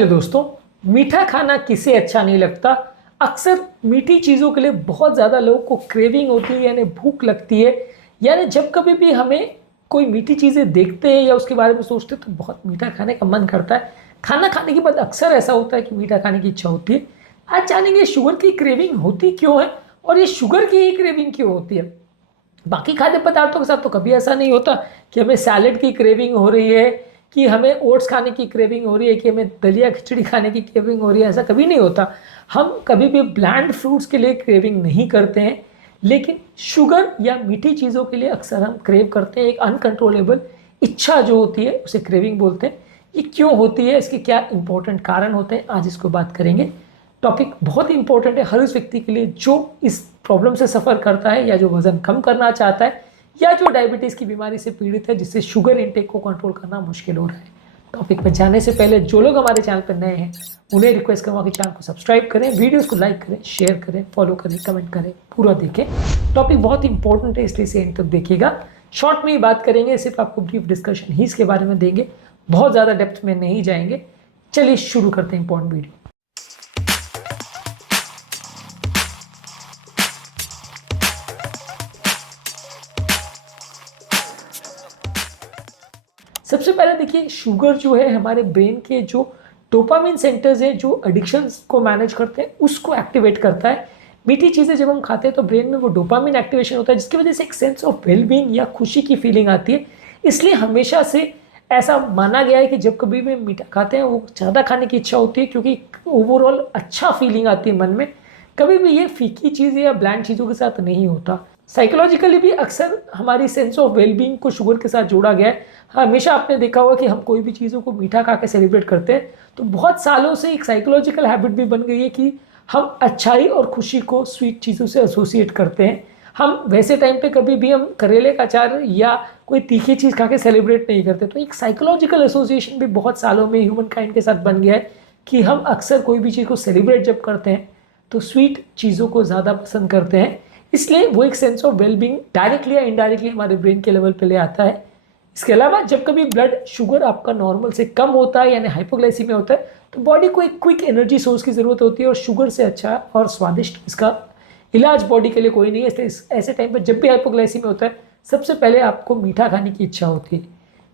Hello दोस्तों। मीठा खाना किसे अच्छा नहीं लगता। अक्सर मीठी चीज़ों के लिए बहुत ज़्यादा लोगों को क्रेविंग होती है, यानी भूख लगती है। यानी जब कभी भी हमें कोई मीठी चीज़ें देखते हैं या उसके बारे में सोचते हैं तो बहुत मीठा खाने का मन करता है। खाना खाने के बाद अक्सर ऐसा होता है कि मीठा खाने की इच्छा होती है। आज जानेंगे शुगर की क्रेविंग होती क्यों है और ये शुगर की ही क्रेविंग क्यों होती है। बाकी खाद्य पदार्थों के साथ तो कभी ऐसा नहीं होता कि हमें सैलेड की क्रेविंग हो रही है, कि हमें ओट्स खाने की क्रेविंग हो रही है, कि हमें दलिया खिचड़ी खाने की क्रेविंग हो रही है। ऐसा कभी नहीं होता। हम कभी भी ब्लैंड फ्रूट्स के लिए क्रेविंग नहीं करते हैं, लेकिन शुगर या मीठी चीज़ों के लिए अक्सर हम क्रेव करते हैं। एक अनकंट्रोलेबल इच्छा जो होती है उसे क्रेविंग बोलते हैं। ये क्यों होती है, इसके क्या इंपॉर्टेंट कारण होते हैं, आज इसको बात करेंगे। टॉपिक बहुत ही इंपॉर्टेंट है हर उस व्यक्ति के लिए जो इस प्रॉब्लम से सफ़र करता है, या जो वज़न कम करना चाहता है, या जो डायबिटीज़ की बीमारी से पीड़ित है, जिससे शुगर इंटेक को कंट्रोल करना मुश्किल हो रहा है। टॉपिक पर जाने से पहले जो लोग हमारे चैनल पर नए हैं उन्हें रिक्वेस्ट करूँगा कि चैनल को सब्सक्राइब करें, वीडियोस को लाइक करें, शेयर करें, फॉलो करें, कमेंट करें, पूरा देखें। टॉपिक बहुत इंपॉर्टेंट है, इसलिए इसे एंड तक देखिएगा। शॉर्ट में ही बात करेंगे, सिर्फ आपको ब्रीफ डिस्कशन ही इसके बारे में देंगे, बहुत ज़्यादा डेप्थ में नहीं जाएंगे। चलिए शुरू करते हैं इंपॉर्टेंट वीडियो। सबसे पहले देखिए, शुगर जो है हमारे ब्रेन के जो डोपामिन सेंटर्स हैं जो एडिक्शंस को मैनेज करते हैं उसको एक्टिवेट करता है। मीठी चीज़ें जब हम खाते हैं तो ब्रेन में वो डोपामिन एक्टिवेशन होता है, जिसकी वजह से एक सेंस ऑफ वेलबींग या खुशी की फीलिंग आती है। इसलिए हमेशा से ऐसा माना गया है कि जब कभी भी मीठा खाते हैं वो ज़्यादा खाने की इच्छा होती है, क्योंकि ओवरऑल अच्छा फीलिंग आती है मन में। कभी भी ये फीकी चीज़ या ब्लैंड चीज़ों के साथ नहीं होता। साइकोलॉजिकली भी अक्सर हमारी सेंस ऑफ वेलबींग को शुगर के साथ जोड़ा गया है। हमेशा आपने देखा होगा कि हम कोई भी चीज़ों को मीठा खा के सेलिब्रेट करते हैं, तो बहुत सालों से एक साइकोलॉजिकल हैबिट भी बन गई है कि हम अच्छाई और खुशी को स्वीट चीज़ों से एसोसिएट करते हैं। हम वैसे टाइम पे कभी भी हम करेले का अचार या कोई तीखी चीज़ खा के सेलिब्रेट नहीं करते। तो एक साइकोलॉजिकल एसोसिएशन भी बहुत सालों में ह्यूमन काइंड के साथ बन गया है कि हम अक्सर कोई भी चीज़ को सेलिब्रेट जब करते हैं तो स्वीट चीज़ों को ज़्यादा पसंद करते हैं। इसलिए वो एक सेंस ऑफ वेलबींग डायरेक्टली या इनडायरेक्टली हमारे ब्रेन के लेवल पे ले आता है। इसके अलावा जब कभी ब्लड शुगर आपका नॉर्मल से कम होता है, यानी हाइपोग्लाइसीमिया होता है, तो बॉडी को एक क्विक एनर्जी सोर्स की ज़रूरत होती है, और शुगर से अच्छा और स्वादिष्ट इसका इलाज बॉडी के लिए कोई नहीं है। इसलिए ऐसे टाइम पर जब भी हाइपोग्लाइसीमिया होता है सबसे पहले आपको मीठा खाने की इच्छा होती है।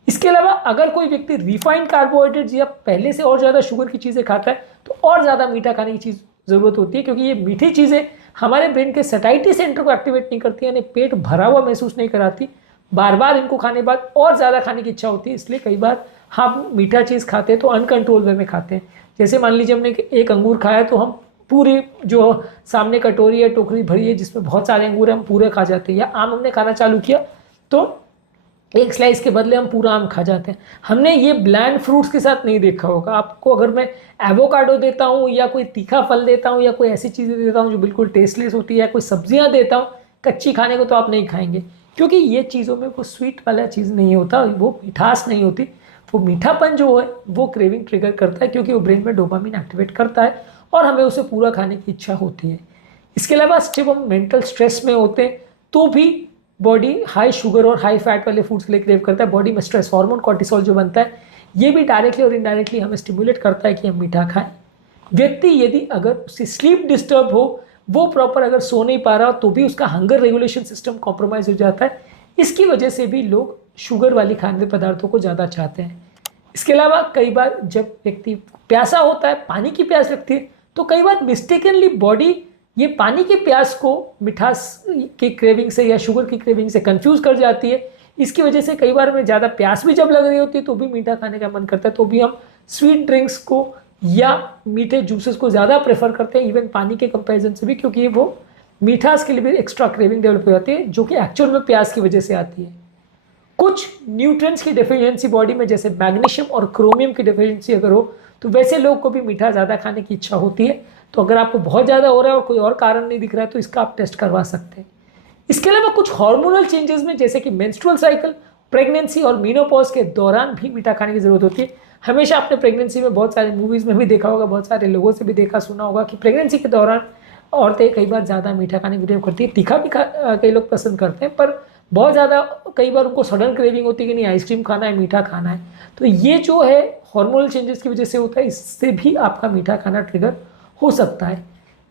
इसके अलावा अगर कोई व्यक्ति रिफाइंड कार्बोहाइड्रेट्स या पहले से और ज़्यादा शुगर की चीज़ें खाता है तो और ज़्यादा मीठा खाने की चीज़ ज़रूरत होती है, क्योंकि ये मीठी चीज़ें हमारे ब्रेन के सटाइटी सेंटर को एक्टिवेट नहीं करती, यानी पेट भरा हुआ महसूस नहीं कराती। बार बार इनको खाने के बाद और ज़्यादा खाने की इच्छा होती है। इसलिए कई बार हम मीठा चीज़ खाते हैं तो अनकंट्रोल वे में खाते हैं। जैसे मान लीजिए हमने एक अंगूर खाया तो हम पूरे जो सामने कटोरी या टोकरी भरी है जिसमें बहुत सारे अंगूर हैं हम पूरे खा जाते हैं। या आम हमने खाना चालू किया तो एक स्लाइस के बदले हम पूरा आम खा जाते हैं। हमने ये ब्लैंड फ्रूट्स के साथ नहीं देखा होगा। आपको अगर मैं एवोकाडो देता हूँ या कोई तीखा फल देता हूँ या कोई ऐसी चीज़ें देता हूँ जो बिल्कुल टेस्टलेस होती है, या कोई सब्जियाँ देता हूँ कच्ची खाने को, तो आप नहीं खाएंगे, क्योंकि ये चीज़ों में वो स्वीट वाला चीज़ नहीं होता, वो मिठास नहीं होती। वो मीठापन जो है वो क्रेविंग ट्रिगर करता है, क्योंकि वो ब्रेन में डोपामिन एक्टिवेट करता है और हमें उसे पूरा खाने की इच्छा होती है। इसके अलावा जब हम मेंटल स्ट्रेस में होते हैं तो भी बॉडी हाई शुगर और हाई फैट वाले फूड्स के लिए क्रेव करता है। बॉडी में स्ट्रेस हार्मोन कॉर्टिसोल जो बनता है ये भी डायरेक्टली और इनडायरेक्टली हमें स्टिमुलेट करता है कि हम मीठा खाएं। व्यक्ति यदि अगर उसकी स्लीप डिस्टर्ब हो, वो प्रॉपर अगर सो नहीं पा रहा तो भी उसका हंगर रेगुलेशन सिस्टम कॉम्प्रोमाइज हो जाता है। इसकी वजह से भी लोग शुगर वाली खाद्य पदार्थों को ज़्यादा चाहते हैं। इसके अलावा कई बार जब व्यक्ति प्यासा होता है, पानी की प्यास लगती है, तो कई बार मिस्टेकनली बॉडी ये पानी की प्यास को मिठास की क्रेविंग से या शुगर की क्रेविंग से कंफ्यूज कर जाती है। इसकी वजह से कई बार में ज़्यादा प्यास भी जब लग रही होती है तो भी मीठा खाने का मन करता है, तो भी हम स्वीट ड्रिंक्स को या मीठे जूसेस को ज़्यादा प्रेफर करते हैं, इवन पानी के कंपैरिजन से भी, क्योंकि वो मिठास के लिए भी एक्स्ट्रा क्रेविंग डेवलप हो जाती है जो कि एक्चुअल में प्यास की वजह से आती है। कुछ न्यूट्रिएंट्स की डेफिशिएंसी बॉडी में, जैसे मैग्नीशियम और क्रोमियम की डेफिशिएंसी अगर हो तो वैसे लोग को भी मीठा ज़्यादा खाने की इच्छा होती है। तो अगर आपको बहुत ज़्यादा हो रहा है और कोई और कारण नहीं दिख रहा है तो इसका आप टेस्ट करवा सकते हैं। इसके अलावा कुछ हार्मोनल चेंजेस में, जैसे कि मेंस्ट्रुअल साइकिल, प्रेगनेंसी और मीनोपॉज के दौरान भी मीठा खाने की ज़रूरत होती है। हमेशा आपने प्रेगनेंसी में बहुत सारे मूवीज़ में भी देखा होगा, बहुत सारे लोगों से भी देखा सुना होगा कि प्रेगनेंसी के दौरान औरतें कई बार ज़्यादा मीठा खाने की क्रेव करती है। तीखा भी कई लोग पसंद करते हैं, पर बहुत ज़्यादा कई बार उनको सडन क्रेविंग होती है कि नहीं आइसक्रीम खाना है, मीठा खाना है। तो ये जो है हार्मोनल चेंजेस की वजह से होता है, इससे भी आपका मीठा खाना ट्रिगर हो सकता है।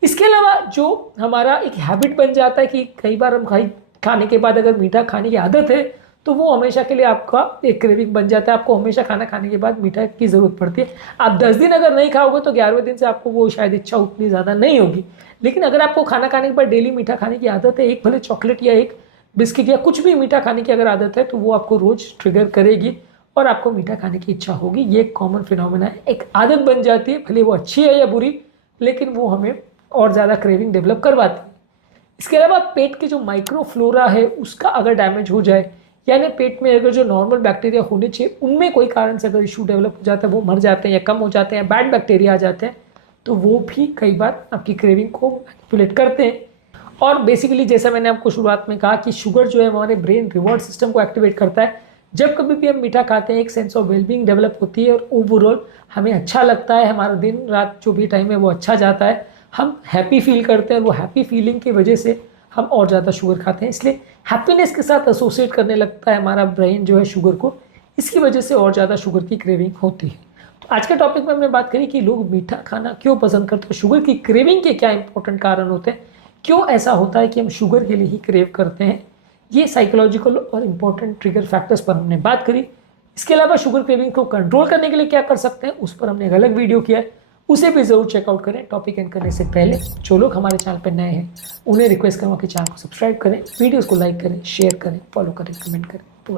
इसके अलावा जो हमारा एक हैबिट बन जाता है कि कई बार हम खाने के बाद अगर मीठा खाने की आदत है तो वो हमेशा के लिए आपका एक क्रेविंग बन जाता है, आपको हमेशा खाना खाने के बाद मीठा की ज़रूरत पड़ती है। आप 10 दिन अगर नहीं खाओगे तो 11वें दिन से आपको वो शायद इच्छा उतनी ज़्यादा नहीं होगी। लेकिन अगर आपको खाना खाने के बाद डेली मीठा खाने की आदत है, एक भले चॉकलेट या एक बिस्किट या कुछ भी मीठा खाने की अगर आदत है, तो वो आपको रोज़ ट्रिगर करेगी और आपको मीठा खाने की इच्छा होगी। ये एक कॉमन फिनोमेना है, एक आदत बन जाती है, भले वो अच्छी है या बुरी, लेकिन वो हमें और ज़्यादा क्रेविंग डेवलप करवाती है। इसके अलावा पेट की जो माइक्रोफ्लोरा है उसका अगर डैमेज हो जाए, यानी पेट में अगर जो नॉर्मल बैक्टीरिया होने चाहिए उनमें कोई कारण से अगर इशू डेवलप हो जाता है, वो मर जाते हैं या कम हो जाते हैं, बैड बैक्टीरिया आ जाते हैं, तो वो भी कई बार आपकी क्रेविंग को मैनिपुलेट करते हैं। और बेसिकली जैसा मैंने आपको शुरुआत में कहा कि शुगर जो है हमारे ब्रेन रिवॉर्ड सिस्टम को एक्टिवेट करता है। जब कभी भी हम मीठा खाते हैं एक सेंस ऑफ वेलबींग डेवलप होती है और ओवरऑल हमें अच्छा लगता है, हमारा दिन रात जो भी टाइम है वो अच्छा जाता है, हम हैप्पी फील करते हैं और वो हैप्पी फीलिंग की वजह से हम और ज़्यादा शुगर खाते हैं। इसलिए हैप्पीनेस के साथ एसोसिएट करने लगता है हमारा ब्रेन जो है शुगर को, इसकी वजह से और ज़्यादा शुगर की क्रेविंग होती है। तो आज के टॉपिक में हमने बात करी कि लोग मीठा खाना क्यों पसंद करते हैं, शुगर की क्रेविंग के क्या इंपॉर्टेंट कारण होते हैं, क्यों ऐसा होता है कि हम शुगर के लिए ही क्रेव करते हैं। ये साइकोलॉजिकल और इम्पॉर्टेंट ट्रिगर फैक्टर्स पर हमने बात करी। इसके अलावा शुगर क्रेविंग को कंट्रोल करने के लिए क्या कर सकते हैं उस पर हमने एक अलग वीडियो किया है, उसे भी ज़रूर चेकआउट करें। टॉपिक एंड करने से पहले जो लोग हमारे चैनल पर नए हैं उन्हें रिक्वेस्ट करूँगा कि चैनल को सब्सक्राइब करें, वीडियोज़ को लाइक करें, शेयर करें, फॉलो करें, कमेंट करें। तो